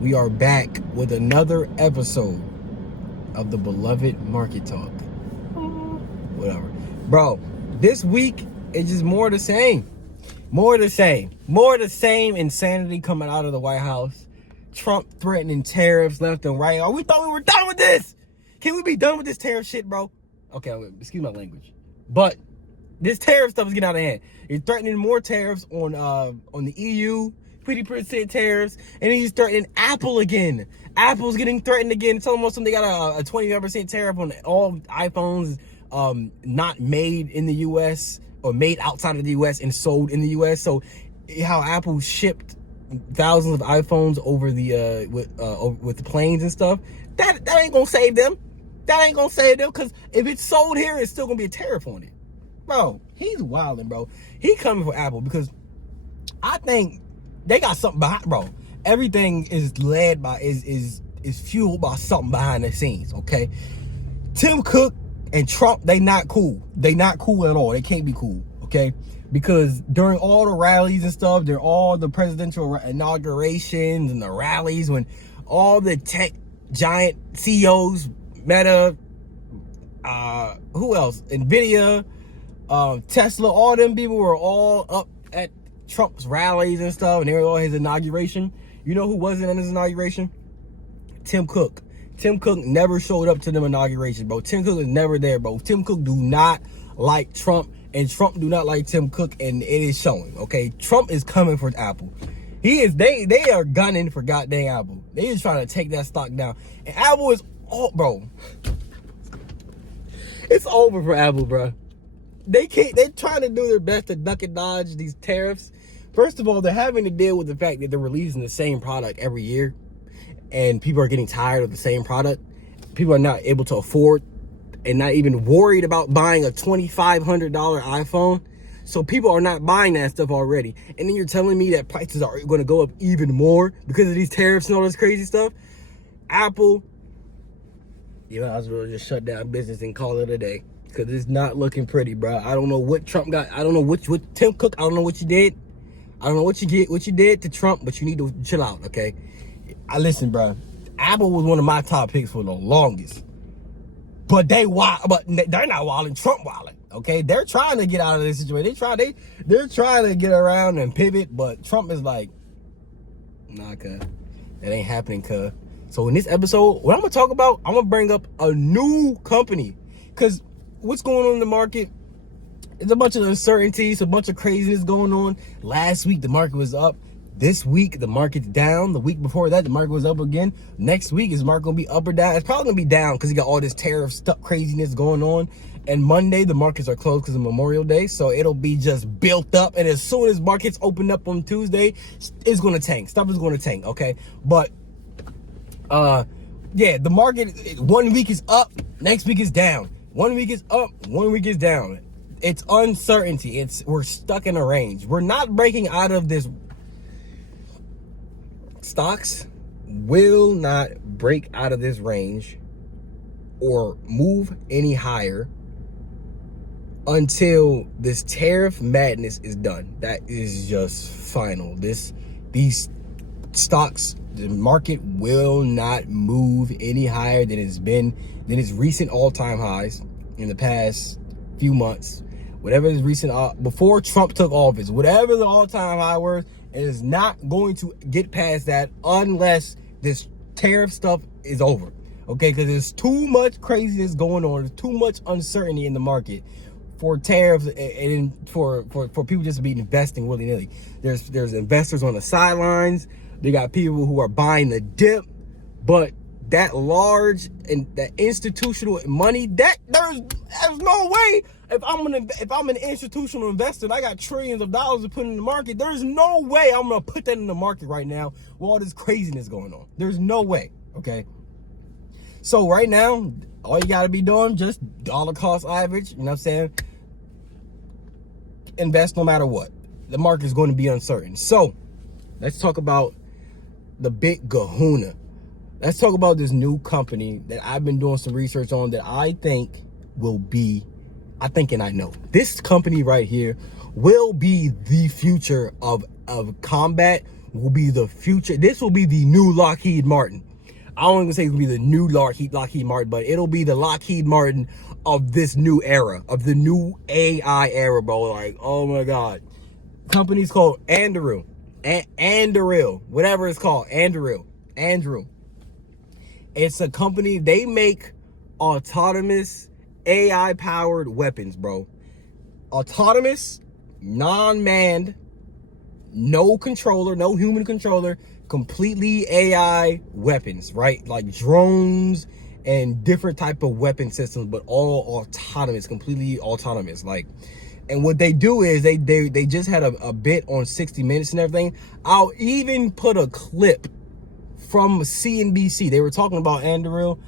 We are back with another episode of the beloved Market Talk. Whatever. Bro, this week is just more of the same. More of the same. More of the same insanity coming out of the White House. Trump threatening tariffs left and right. Oh, we thought we were done with this. Can we be done with this tariff shit, bro? Okay, excuse my language. But this tariff stuff is getting out of hand. He's threatening more tariffs on the EU, 50% tariffs, and he's threatening Apple again. Apple's getting threatened again. It's almost something they got a 25% tariff on all iPhones not made in the US or made outside of the US and sold in the US. So how Apple shipped thousands of iPhones over the with the planes and stuff, that ain't gonna save them. That ain't gonna save them, because if it's sold here, it's still gonna be a tariff on it. Bro, he's wilding, bro. He coming for Apple because I think they got something behind, bro. Everything is led by is fueled by something behind the scenes, okay? Tim Cook and Trump, they not cool. They not cool at all. They can't be cool, okay? Because during all the rallies and stuff, during all the presidential inaugurations and the rallies, when all the tech giant CEOs, Meta, who else? Nvidia, Tesla, all them people were all up at Trump's rallies and stuff, and they were all his inauguration. You know who wasn't in his inauguration? Tim Cook. Tim Cook never showed up to them inauguration, bro. Tim Cook is never there, bro. Tim Cook do not like Trump, and Trump do not like Tim Cook, and it is showing, okay? Trump is coming for Apple. They are gunning for goddamn Apple. They is trying to take that stock down. And Apple is, oh, bro. It's over for Apple, bro. They're trying to do their best to duck and dodge these tariffs. First of all, they're having to deal with the fact that they're releasing the same product every year, and people are getting tired of the same product. People are not able to afford and not even worried about buying a $2,500 iPhone. So people are not buying that stuff already. And then you're telling me that prices are going to go up even more because of these tariffs and all this crazy stuff? Apple, you might as well just shut down business and call it a day, because it's not looking pretty, bro. I don't know what Trump got. I don't know what Tim Cook, I don't know what you did. I don't know what you did to Trump, but you need to chill out, okay? Listen, bro. Apple was one of my top picks for the longest. But they're not wilding. Trump wilding, okay? They're trying to get out of this situation. They're trying to get around and pivot, but Trump is like, nah, cuz. That ain't happening, cuz. So in this episode, what I'm gonna talk about, I'm gonna bring up a new company. Because what's going on in the market? It's a bunch of uncertainties, a bunch of craziness going on. Last week, the market was up. This week, the market's down. The week before that, the market was up again. Next week, is the market going to be up or down? It's probably going to be down because you got all this tariff stuff, craziness going on. And Monday, the markets are closed because of Memorial Day. So it'll be just built up. And as soon as markets open up on Tuesday, it's going to tank. Stuff is going to tank, okay? But, yeah, the market, 1 week is up. Next week is down. 1 week is up. 1 week is down. It's uncertainty. We're stuck in a range. We're not breaking out of this. Stocks will not break out of this range or move any higher until this tariff madness is done. That is just final. These stocks, the market will not move any higher than its recent all-time highs in the past few months. Whatever is recent, before Trump took office, whatever the all-time high was, it is not going to get past that unless this tariff stuff is over, okay? Because there's too much craziness going on. There's too much uncertainty in the market for tariffs and for people just to be investing willy-nilly. There's investors on the sidelines. They got people who are buying the dip, but that large and that institutional money, there's no way. If I'm an institutional investor and I got trillions of dollars to put in the market, there's no way I'm gonna put that in the market right now with all this craziness going on. There's no way, okay? So right now, all you gotta be doing, just dollar cost average, you know what I'm saying? Invest no matter what. The market is going to be uncertain. So let's talk about the big kahuna. Let's talk about this new company that I've been doing some research on that I think will be, and I know. This company right here will be the future of combat will be the future. This will be the new Lockheed Martin. I don't even say it will be the new Lockheed Martin, but it'll be the Lockheed Martin of this new era, of the new AI era, bro. Like, oh my God. Company's called Anduril. Anduril, whatever it's called. Anduril. It's a company, they make autonomous AI-powered weapons, bro. Autonomous, non-manned, no controller, no human controller, completely AI weapons, right? Like drones and different type of weapon systems, but all autonomous, completely autonomous. Like, and what they do is they just had a bit on 60 Minutes and everything. I'll even put a clip from CNBC. They were talking about Anduril.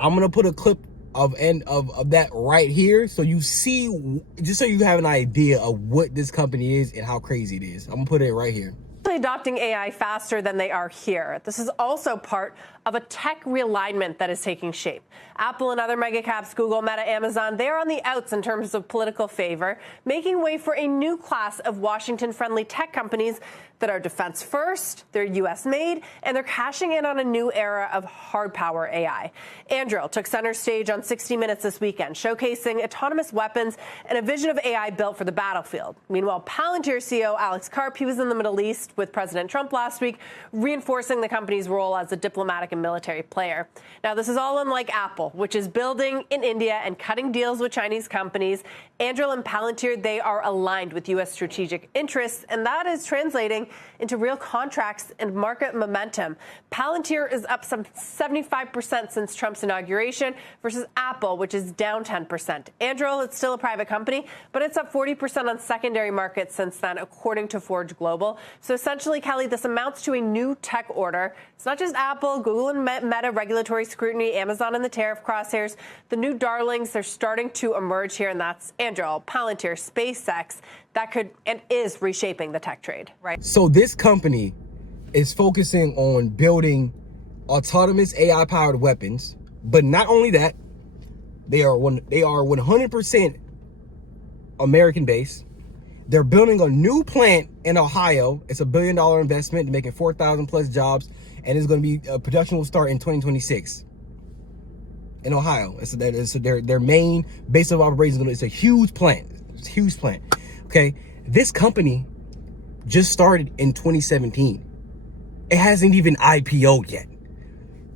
I'm gonna put a clip of that right here, so you see, just so you have an idea of what this company is and how crazy it is. I'm gonna put it right here. Adopting AI faster than they are here. This is also part of a tech realignment that is taking shape. Apple and other mega caps, Google, Meta, Amazon, they're on the outs in terms of political favor, making way for a new class of Washington-friendly tech companies that are defense first, they're U.S. made, and they're cashing in on a new era of hard power AI. Anduril took center stage on 60 Minutes this weekend, showcasing autonomous weapons and a vision of AI built for the battlefield. Meanwhile, Palantir CEO Alex Karp, he was in the Middle East with President Trump last week, reinforcing the company's role as a diplomatic and military player. Now, this is all unlike Apple, which is building in India and cutting deals with Chinese companies. Anduril and Palantir, they are aligned with U.S. strategic interests, and that is translating into real contracts and market momentum. Palantir is up some 75% since Trump's inauguration versus Apple, which is down 10%. Anduril, it's still a private company, but it's up 40% on secondary markets since then, according to Forge Global. So essentially, Kelly, this amounts to a new tech order. It's not just Apple, Google and Meta, regulatory scrutiny, Amazon and the tariff crosshairs. The new darlings, they're starting to emerge here, and that's Anduril, Palantir, SpaceX. That could and is reshaping the tech trade, right? So this company is focusing on building autonomous AI-powered weapons, but not only that, they are 100% American-based. They're building a new plant in Ohio. It's $1 billion investment, making 4,000 plus jobs, and it's going to be production will start in 2026 in Ohio. It's their main base of operations. It's a huge plant. It's a huge plant. Okay, this company just started in 2017. It hasn't even IPO'd yet.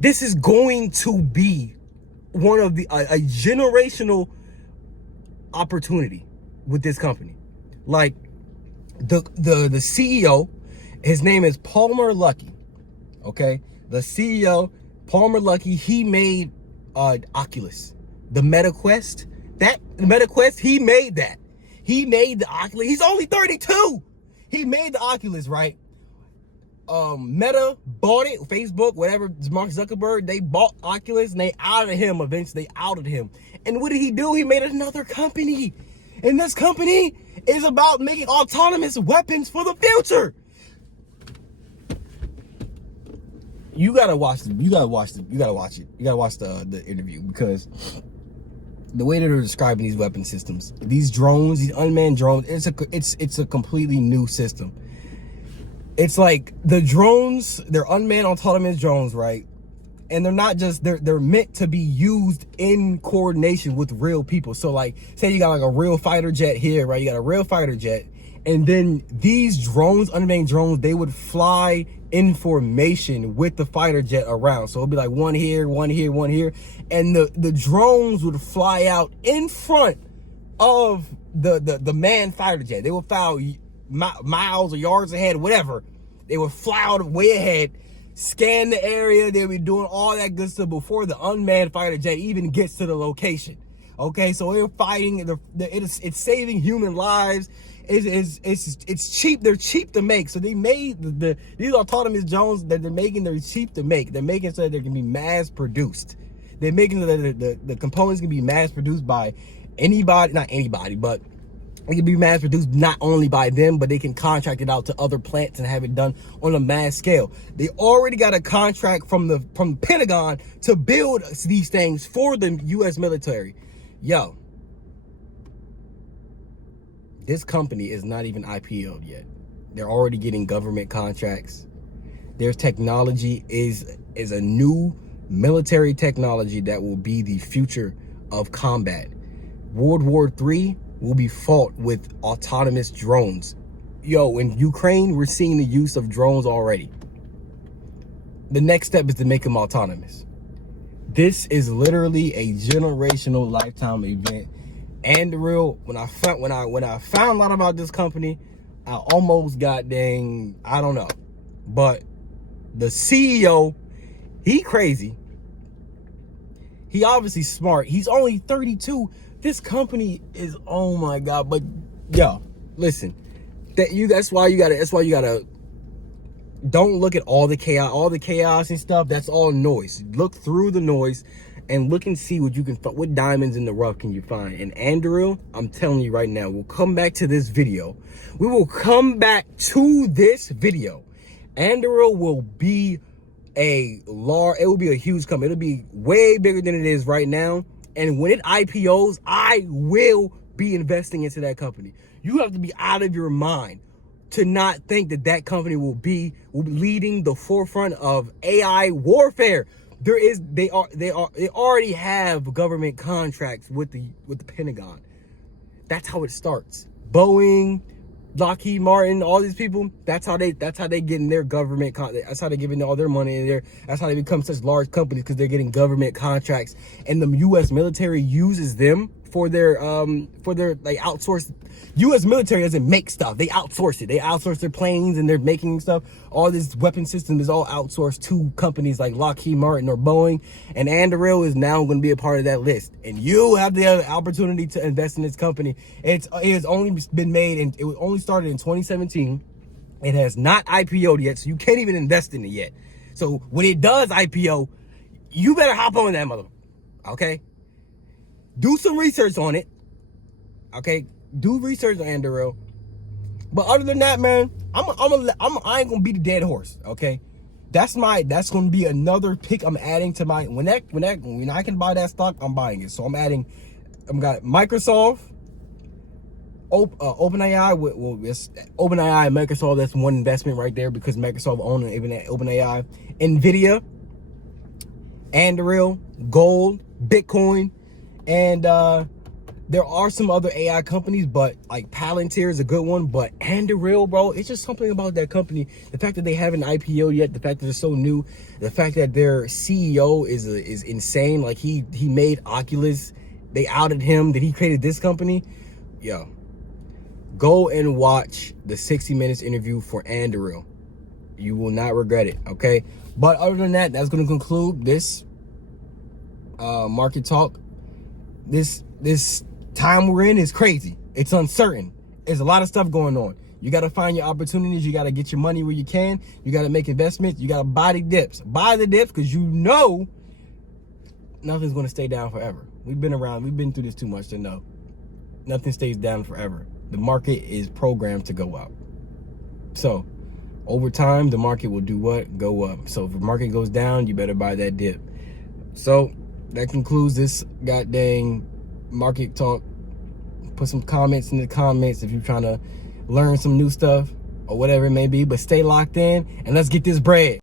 This is going to be one of a generational opportunity with this company. Like the CEO, his name is Palmer Luckey. Okay, the CEO, Palmer Luckey, he made Oculus, the MetaQuest. That MetaQuest, he made that. He made the Oculus. He's only 32. He made the Oculus, right? Meta bought it, Facebook, whatever, Mark Zuckerberg, they bought Oculus and they outed him eventually. They outed him. And what did he do? He made another company. And this company is about making autonomous weapons for the future. You gotta watch it. You gotta watch the interview, because the way that they're describing these weapon systems, these drones, these unmanned drones, it's a completely new system. It's like the drones, they're unmanned autonomous drones, right? And they're not just, they're meant to be used in coordination with real people. So like, say you got like a real fighter jet here, right? You got a real fighter jet, and then these drones, unmanned drones, they would fly in formation with the fighter jet around. So it'd be like one here, one here, one here. And the drones would fly out in front of the manned fighter jet. They would fly miles or yards ahead, whatever. They would fly out way ahead, scan the area. They'll be doing all that good stuff before the unmanned fighter jet even gets to the location. Okay, so they're fighting. It's saving human lives. It's cheap. They're cheap to make. So they made these autonomous drones that they're making. They're cheap to make. They're making so that they can be mass produced. They're making so that the components can be mass produced by anybody, not anybody, but it can be mass produced not only by them, but they can contract it out to other plants and have it done on a mass scale. They already got a contract from the Pentagon to build these things for the U.S. military. Yo, this company is not even IPO'd yet. They're already getting government contracts. Their technology is a new military technology that will be the future of combat. World War III will be fought with autonomous drones. Yo, in Ukraine, we're seeing the use of drones already. The next step is to make them autonomous. This is literally a generational lifetime event. And the real, when I found out about this company, I almost got dang, I don't know. But the CEO, he crazy. He obviously smart. He's only 32. This company is, oh my God. But yo, listen, that's why you gotta don't look at all the chaos and stuff. That's all noise. Look through the noise and look and see what diamonds in the rough can you find. And Andrew, I'm telling you right now, we'll come back to this video. We will come back to this video. Andrew will be it will be a huge company. It'll be way bigger than it is right now. And when it IPOs, I will be investing into that company. You have to be out of your mind to not think that company will be leading the forefront of AI warfare. They already have government contracts with the Pentagon. That's how it starts. Boeing, Lockheed Martin, all these people, that's how they getting their government that's how they're giving all their money in there. That's how they become such large companies, because they're getting government contracts, and the US military uses them for their like outsourced. US military doesn't make stuff. They outsource it. They outsource their planes, and they're making stuff. All this weapon system is all outsourced to companies like Lockheed Martin or Boeing. And Anduril is now going to be a part of that list. And you have the opportunity to invest in this company. It has only been made, and it was only started in 2017. It has not IPO'd yet, so you can't even invest in it yet. So when it does IPO, you better hop on that mother. Okay? Do some research on it. Okay? Do research on Anduril. But other than that, man, I ain't gonna be the dead horse. Okay, that's gonna be another pick I'm adding to my when I can buy that stock, I'm buying it. So I'm got Microsoft, OpenAI. It's OpenAI and Microsoft. That's one investment right there, because Microsoft owns OpenAI, Nvidia, Anduril, gold, Bitcoin, and there are some other AI companies, but like Palantir is a good one. But Anduril, bro, it's just something about that company. The fact that they haven't IPO yet, the fact that they're so new, the fact that their CEO is insane. Like he made Oculus, they outed him that he created this company. Yo, go and watch the 60 Minutes interview for Anduril. You will not regret it. Okay, but other than that, that's going to conclude this market talk. This time we're in is crazy. It's uncertain. There's a lot of stuff going on. You got to find your opportunities. You got to get your money where you can. You got to make investments. You got to buy the dips. Buy the dips, because you know nothing's going to stay down forever. We've been around. We've been through this too much to know nothing stays down forever. The market is programmed to go up. So over time, the market will do what? Go up. So if the market goes down, you better buy that dip. So that concludes this goddamn market talk. Put some comments in the comments if you're trying to learn some new stuff or whatever it may be, but stay locked in and let's get this bread.